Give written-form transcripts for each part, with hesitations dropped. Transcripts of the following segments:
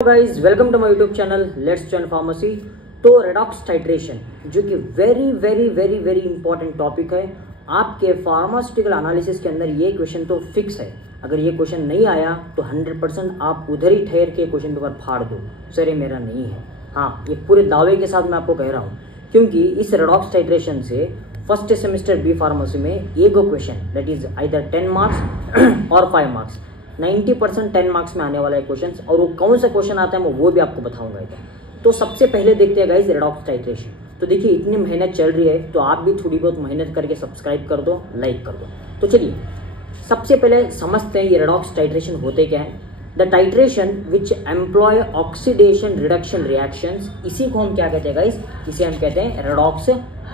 Guys welcome to my YouTube channel let's join pharmacy. तो redox titration जो कि very very very very important topic है आपके pharmaceutical analysis के अंदर। ये क्वेश्चन तो फिक्स है, अगर ये क्वेश्चन नहीं आया तो 100% आप उधर ही ठहर के क्वेश्चन पेपर फाड़ दो, सर ये मेरा नहीं है। हाँ, ये पूरे दावे के साथ मैं आपको कह रहा हूँ, क्योंकि इस रेडॉक्स टाइट्रेशन से फर्स्ट सेमेस्टर बी फार्मेसी में एक question that is either 10 marks और 5 मार्क्स 90% 10 मार्क्स में आने वाला है क्वेश्चन। और वो कौन सा क्वेश्चन आता है मैं वो भी आपको बताऊंगा इधर। तो सबसे पहले देखते हैं गाइस रेडॉक्स टाइट्रेशन। तो देखिए इतनी मेहनत चल रही है तो आप भी थोड़ी बहुत मेहनत करके सब्सक्राइब कर दो, लाइक कर दो। तो चलिए सबसे पहले समझते हैं ये रेडॉक्स टाइट्रेशन होते क्या है। The titration which employ oxidation reduction reactions, इसी को हम क्या कहते हैं गाइस, इसे हम कहते हैं रेडॉक्स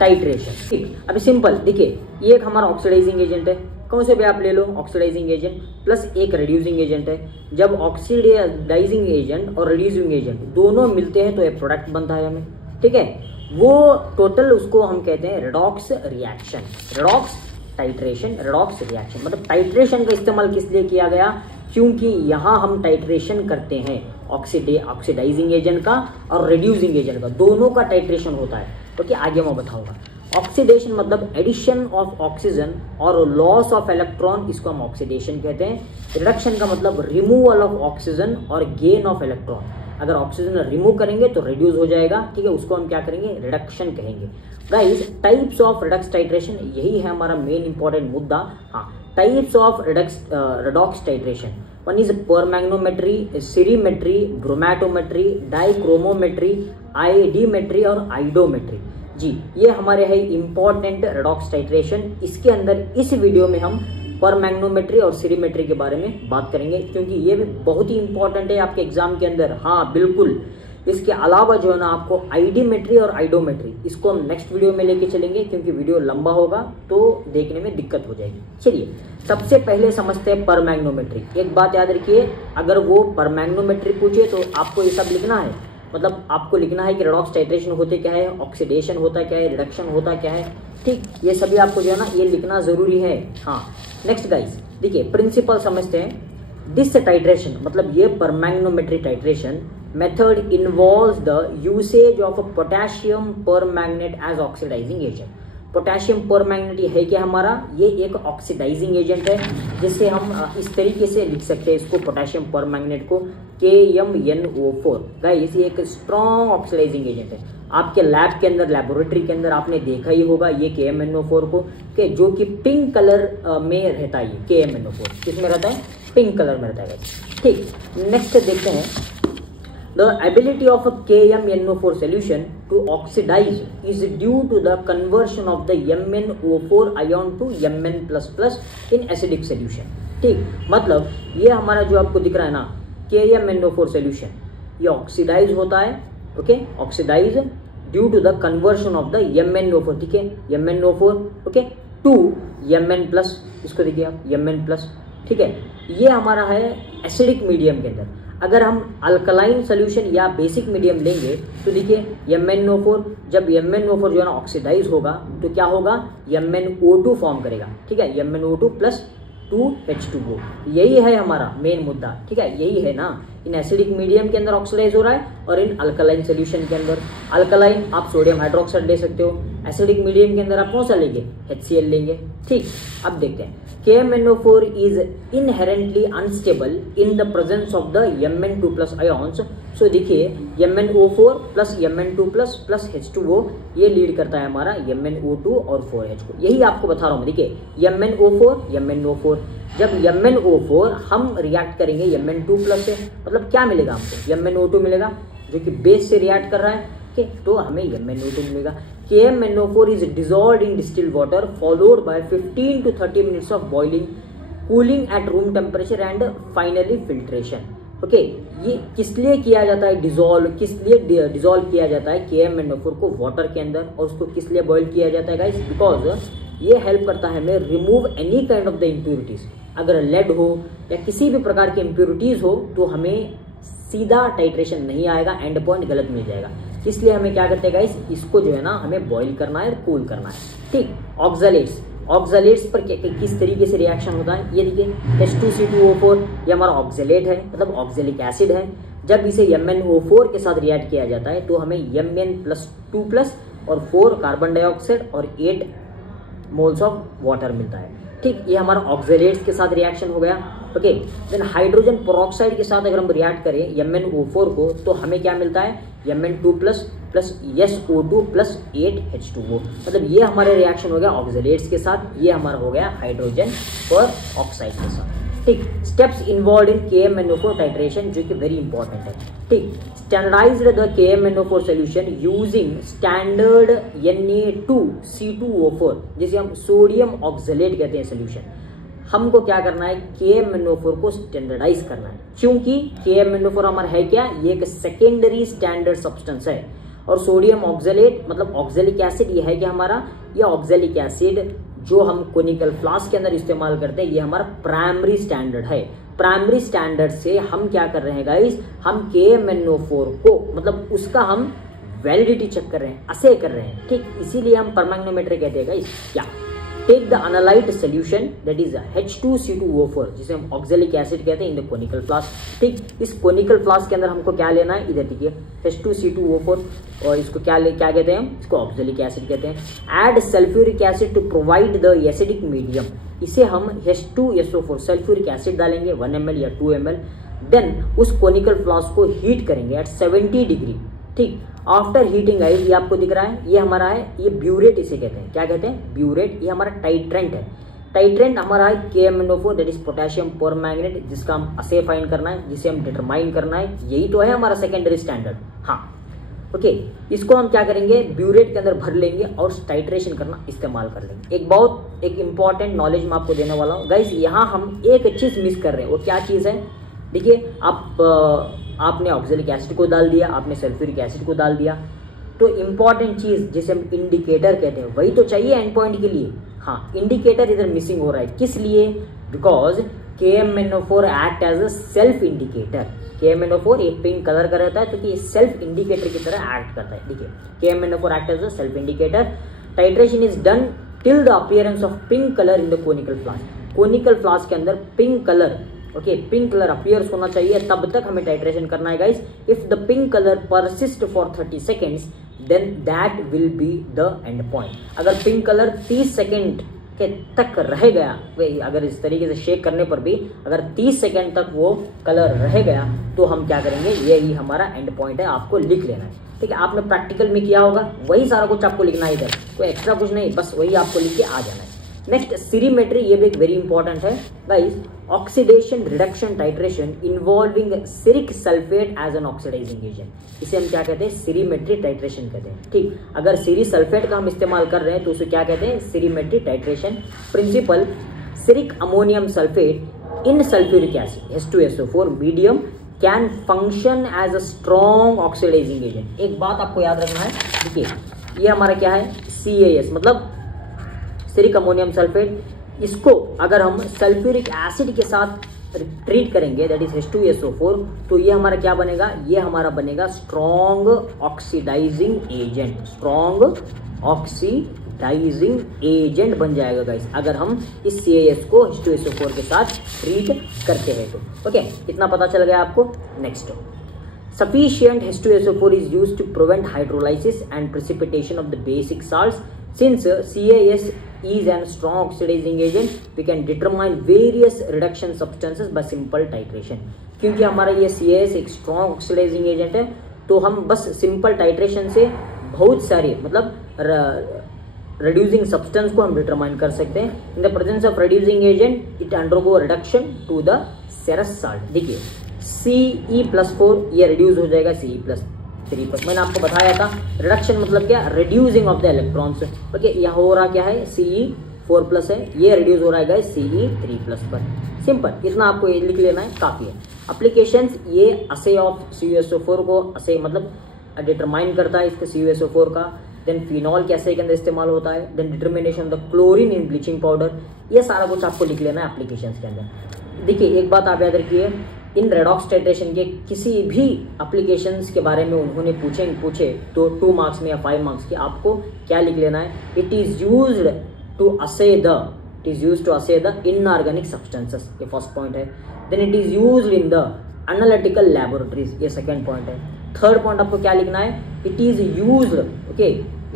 टाइट्रेशन। ठीक, अभी सिंपल देखिए, ये एक हमारा ऑक्सीडाइजिंग एजेंट है, कौन से भी आप ले लो ऑक्सीडाइजिंग एजेंट, प्लस एक रिड्यूसिंग एजेंट है। जब ऑक्सीडाइजिंग एजेंट और रिड्यूसिंग एजेंट दोनों मिलते हैं तो एक प्रोडक्ट बनता है हमें, ठीक है। वो टोटल उसको हम कहते हैं redox reaction, redox titration, redox reaction. मतलब टाइट्रेशन का इस्तेमाल किस लिए किया गया, क्योंकि यहाँ हम टाइट्रेशन करते हैं ऑक्सीडाइजिंग एजेंट का और रिड्यूसिंग एजेंट का, दोनों का टाइट्रेशन होता है। ओके, आगे मैं बताऊंगा। ऑक्सीडेशन मतलब एडिशन ऑफ ऑक्सीजन और लॉस ऑफ इलेक्ट्रॉन, इसको हम ऑक्सीडेशन कहते हैं। रिडक्शन का मतलब रिमूवल ऑफ ऑक्सीजन और गेन ऑफ इलेक्ट्रॉन। अगर ऑक्सीजन रिमूव करेंगे तो रिड्यूस हो जाएगा, ठीक है, उसको हम क्या करेंगे, रिडक्शन कहेंगे। Guys types of redox titration, यही है हमारा मेन इंपॉर्टेंट मुद्दा। हाँ, types of redox titration, one is permanganometry, cerimetry, bromatometry, dichromometry, iodimetry और आइडोमेट्री। जी, ये हमारे है इंपॉर्टेंट रेडॉक्स टाइट्रेशन। इसके अंदर इस वीडियो में हम परमैग्नोमेट्री और सीरीमेट्री के बारे में बात करेंगे, क्योंकि ये भी बहुत ही इंपॉर्टेंट है आपके एग्जाम के अंदर। हाँ बिल्कुल, इसके अलावा जो है ना आपको आईडीमेट्री और आइडोमेट्री, इसको हम नेक्स्ट वीडियो में लेके चलेंगे, क्योंकि वीडियो लंबा होगा तो देखने में दिक्कत हो जाएगी। चलिए सबसे पहले समझते हैं परमैग्नोमेट्री। एक बात याद रखिए, अगर वो परमैग्नोमेट्री पूछे तो आपको ये सब लिखना है, मतलब आपको लिखना है कि रेडॉक्स टाइट्रेशन होते क्या है, ऑक्सीडेशन होता क्या है, रिडक्शन होता क्या है, ठीक, ये सभी आपको जो है ना ये लिखना जरूरी है। हाँ, नेक्स्ट गाइस देखिए प्रिंसिपल समझते हैं। दिस टाइट्रेशन मतलब ये permanganometry titration method involves the usage of potassium permanganate as oxidising agent. Potassium permanganate है क्या हमारा, ये एक ऑक्सीडाइजिंग एजेंट है, जिससे हम इस तरीके से लिख सकते हैं इसको, पोटेशियम परमैग्नेट को KMnO4। गाइस ये एक स्ट्रॉन्ग ऑक्सीडाइजिंग एजेंट है। आपके लैब के अंदर, लेबोरेटरी के अंदर आपने देखा ही होगा ये KMnO4 को, के जो कि पिंक कलर में रहता है। ये KMnO4 किसमें रहता है, पिंक कलर में रहता है। ठीक, नेक्स्ट देखते हैं। The ability of a KMnO4 solution to oxidize is due to the conversion of the MnO4 ion to Mn++ in acidic solution। ठीक, मतलब ये हमारा जो आपको दिख रहा है ना KMnO4 solution, ये ऑक्सीडाइज होता है। Okay, oxidize due to the conversion of the MnO4, ठीक है, MnO4 ओके टू Mn+, इसको देखिए आप Mn+, ठीक है। ये हमारा है एसिडिक मीडियम के अंदर। अगर हम अल्कलाइन सोल्यूशन या बेसिक मीडियम लेंगे तो देखिए MnO4, जब MnO4 जो है ना ऑक्सीडाइज होगा तो क्या होगा, MnO2 फॉर्म करेगा, ठीक है, MnO2 + 2H2O। यही है हमारा मेन मुद्दा, ठीक है, यही है ना। इन एसिडिक मीडियम के अंदर ऑक्सीडाइज हो रहा है और इन अल्कलाइन सोल्यूशन के अंदर, अल्कलाइन आप सोडियम हाइड्रोक्साइड ले सकते हो, एसिडिक मीडियम के अंदर आप कौन सा लेंगे, HCl लेंगे। ठीक, अब देखते हैं KMnO4 is inherently unstable in the presence of the Mn2+ ions। सो देखिए MnO4 + Mn2+ + H2O ये लीड करता है हमारा MnO2 और 4H को। यही आपको बता रहा हूँ। देखिए MnO4, जब MnO4 हम रिएक्ट करेंगे Mn2+ से, मतलब क्या मिलेगा हमको, MnO2 मिलेगा, जो कि बेस से रिएक्ट कर रहा है, ठीक, तो हमें MnO2 मिलेगा। KMnO4 is dissolved in distilled water followed by 15 to 30 minutes of boiling, cooling at room temperature and finally filtration। Okay, ये किस लिए किया जाता है डिजोल्व, किस लिए डिजोल्व किया जाता है KMnO4 को वाटर के अंदर, और उसको किस लिए बॉइल किया जाता है गाइस, बिकॉज ये हेल्प करता है हमें remove any kind of the impurities. अगर लेड हो या किसी भी प्रकार की इम्प्यूरिटीज हो तो हमें सीधा टाइट्रेशन नहीं आएगा, एंड पॉइंट गलत मिल जाएगा। इसलिए हमें क्या करते हैं गाइस, इसको जो है ना हमें बॉइल करना है, कूल करना है। ठीक, ऑक्सलेट्स, ऑक्सलेट्स पर किस तरीके से रिएक्शन होता है, ये देखिए H2C2O4 ये हमारा ऑक्सलेट है, मतलब ऑक्सैलिक एसिड है। जब इसे MnO4 के साथ रिएक्ट किया जाता है तो हमें Mn+2+ और 4 कार्बन डाइऑक्साइड और 8 मोल्स ऑफ वाटर मिलता है। ठीक, ये हमारा ऑक्सलेट्स के साथ रिएक्शन हो गया। ओके, देन हाइड्रोजन पेरोक्साइड के साथ अगर हम रिएक्ट करें MnO4 को तो हमें क्या मिलता है Mn2+ plus SO2 plus 8H2O। मतलब ये हमारे रिएक्शन हो गया ऑक्सलेट्स के साथ, ये हमारा हो गया हाइड्रोजन पेरोक्साइड के साथ। ठीक, steps involve in KMnO4 titration जो कि वेरी इंपॉर्टेंट है। ठीक, standardized the KMnO4 solution using standard Na2C2O4 जिसे हम सोडियम ऑक्सलेट कहते हैं सॉल्यूशन। हमको क्या करना है, KMnO4 को स्टैंडर्डाइज करना है, क्योंकि KMnO4 हमारा है क्या, ये एक सेकेंडरी स्टैंडर्ड सब्सटेंस है। और सोडियम ऑक्सलेट मतलब ऑक्सैलिक एसिड ये है कि हमारा, ये ऑक्सैलिक एसिड जो हम कोनिकल फ्लास्क के अंदर इस्तेमाल करते हैं ये हमारा प्राइमरी स्टैंडर्ड है। प्राइमरी स्टैंडर्ड से हम क्या कर रहे हैं गाइस, हम KMnO4 को मतलब उसका हम वैलिडिटी चेक कर रहे हैं, असे कर रहे हैं। ठीक, इसीलिए हम परमैग्नोमेट्री कहते हैं गाइस। क्या, take the analyte solution that is H2C2O4 जिसे हम ऑक्सैलिक एसिड कहते हैं इन द कोनिकल फ्लास्क। ठीक, इस कोनिकल फ्लास्क के अंदर हमको क्या लेना है, इधर देखिए H2C2O4 और इसको क्या कहते हैं, इसको ऑक्सैलिक एसिड कहते हैं। Add sulphuric acid to provide the acidic medium, इसे हम H2SO4 सल्फ्यूरिक एसिड डालेंगे 1 ml या 2 ml। देन उस कोनिकल फ्लास्क को हीट करेंगे एट 70 डिग्री। ठीक, आफ्टर हीटिंग गाइस ये आपको दिख रहा है, ये हमारा है, ये ब्यूरेट इसे कहते हैं। क्या कहते हैं, ब्यूरेट। ये हमारा टाइट्रेंट है। टाइट्रेंट हमारा है KMnO4 that is potassium permanganate, जिसका हम असे फाइंड करना है, जिसे हम डिटरमाइन करना है। यही तो है हमारा सेकेंडरी स्टैंडर्ड। हाँ, ओके, इसको हम क्या करेंगे, ब्यूरेट के अंदर भर लेंगे और टाइट्रेशन करना इस्तेमाल कर लेंगे। एक इंपॉर्टेंट नॉलेज मैं आपको देने वाला हूँ गाइस, यहाँ हम एक चीज मिस कर रहे हैं। वो क्या चीज है, देखिए आपने ऑक्सैलिक एसिड को डाल दिया, आपने सल्फ्यूरिक एसिड को डाल दिया, तो इंपॉर्टेंट चीज जिसे हम इंडिकेटर कहते हैं वही तो चाहिए एंड पॉइंट के लिए। हाँ, इंडिकेटर इधर मिसिंग हो रहा है, किस लिए, because KMnO4 act as a self indicator. KMnO4 एक पिंक कलर का रहता है तो ये सेल्फ इंडिकेटर की तरह एक्ट करता है। देखिए, KMnO4 act as a self indicator. Titration is done till the appearance of pink colour in the conical flask. Conical flask के अंदर pink colour, okay, pink colour appears होना चाहिए, तब तक हमें टाइट्रेशन करना है guys. If the pink colour persist for 30 seconds then that will be the end point. अगर पिंक कलर 30 सेकेंड के तक रह गया, अगर इस तरीके से शेक करने पर भी अगर 30 सेकेंड तक वो कलर रह गया तो हम क्या करेंगे, यही हमारा एंड पॉइंट है, आपको लिख लेना है। ठीक है, आपने प्रैक्टिकल में किया होगा वही सारा कुछ आपको लिखना है इधर, कोई एक्स्ट्रा कुछ नहीं, बस वही आपको लिख के आ जाना है। नेक्स्ट सीरीमेट्री, ये भी एक वेरी इंपॉर्टेंट है guys. Oxidation reduction titration involving ceric sulphate as an oxidizing agent, इसे हम क्या कहते हैं, सीरीमेट्री टाइट्रेशन कहते हैं। ठीक, अगर सीरी सल्फेट का हम इस्तेमाल कर रहे हैं तो उसे क्या कहते हैं, cerimetry titration. Principle, ceric ammonium sulphate in sulphuric acid H2SO4 medium can function as a strong oxidising agent. एक बात आपको याद रखना है, देखिए ये हमारा क्या है, CAS मतलब सिरिक अमोनियम सल्फेट। इसको अगर हम सल्फ्यूरिक एसिड के साथ ट्रीट करेंगे दैट इज H2SO4 तो ये हमारा क्या बनेगा, ये हमारा बनेगा strong oxidising agent. Strong oxidising agent बन जाएगा गाइस अगर हम इस CAS को H2SO4 के साथ ट्रीट करते हैं तो। ओके, इतना पता चल गया आपको। Next, sufficient H2SO4 is used to prevent hydrolysis and precipitation of the basic salts. Since CAS is a strong oxidizing agent, we can determine various reduction substances by simple titration. क्योंकि हमारा ये CAS एक strong oxidizing agent है तो हम बस simple titration से बहुत सारे मतलब reducing substance को हम determine कर सकते हैं। In the presence of reducing agent, it undergo reduction to the serous salt. देखिए Ce+4 ये reduce हो जाएगा Ce+3 पर। मैंने आपको बताया था रिडक्शन मतलब क्या, reducing of the electrons. Okay, यहाँ हो रहा क्या है, Ce4+ है, ये रिड्यूस हो रहा है गाइस Ce3+ पर। सिंपल, इतना आपको ये लिख लेना है, काफी है। एप्लीकेशंस, ये असे ऑफ CuSO4 को असे मतलब डिटरमाइन करता है इसके CuSO4 का। देन फिनॉल के असे के अंदर इस्तेमाल होता है। Then determination the chlorine in bleaching powder, ये सारा कुछ आपको लिख लेना है एप्लीकेशंस के अंदर। देखिए एक बात आप याद रखिए, इन रेडॉक्स टाइट्रेशन के किसी भी एप्लीकेशंस के बारे में उन्होंने पूछे तो 2 मार्क्स में या 5 मार्क्स की आपको क्या लिख लेना है, it is used to assay the inorganic substances, ये फर्स्ट पॉइंट है। Then it is used in the analytical laboratories, ये सेकेंड पॉइंट है। थर्ड पॉइंट आपको क्या लिखना है, it is used okay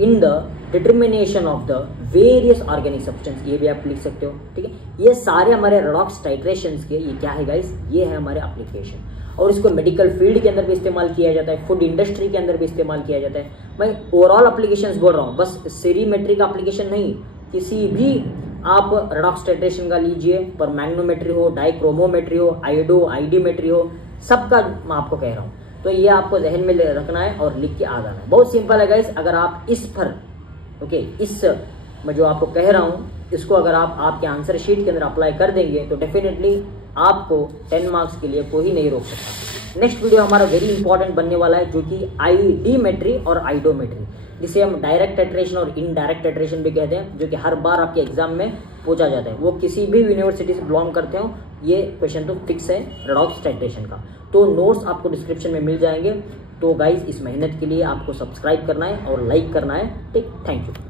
in the determination of the various organic substance, ये भी आप लिख सकते हो, ठीक है। ये सारे हमारे रेडॉक्स टाइट्रेशंस के ये क्या है गाइस, ये है हमारे एप्लीकेशन, और इसको मेडिकल फील्ड के अंदर भी इस्तेमाल किया जाता है, फूड इंडस्ट्री के अंदर भी इस्तेमाल किया जाता है। मैं ओवरऑल एप्लीकेशंस बोल रहा हूँ, बस सेरीमेट्री का एप्लीकेशन नहीं, किसी भी आप रेडॉक्स टाइट्रेशन का लीजिए, पर मैग्नोमेट्री हो, डाइक्रोमोमेट्री हो, आइडो आईडीमेट्री हो, सबका मैं आपको कह रहा हूँ। तो ये आपको जहन में रखना है और लिख के आ जाना है। बहुत सिंपल है गाइस, अगर आप इस पर ओके इस मैं जो आपको कह रहा हूँ इसको अगर आप आपके आंसर शीट के अंदर अप्लाई कर देंगे तो डेफिनेटली आपको 10 मार्क्स के लिए कोई नहीं रोक सकता। नेक्स्ट वीडियो हमारा वेरी इंपॉर्टेंट बनने वाला है, जो कि आईडीमेट्री और आइडोमेट्री, जिसे हम डायरेक्ट टाइट्रेशन और इनडायरेक्ट टाइट्रेशन भी कहते हैं, जो कि हर बार आपके एग्जाम में पूछा जाता है। वो किसी भी यूनिवर्सिटी से बिलोंग करते हो, ये क्वेश्चन तो फिक्स है रेडॉक्स टाइट्रेशन का। तो नोट्स आपको डिस्क्रिप्शन में मिल जाएंगे। तो गाइज इस मेहनत के लिए आपको सब्सक्राइब करना है और लाइक करना है, ठीक। Thank you.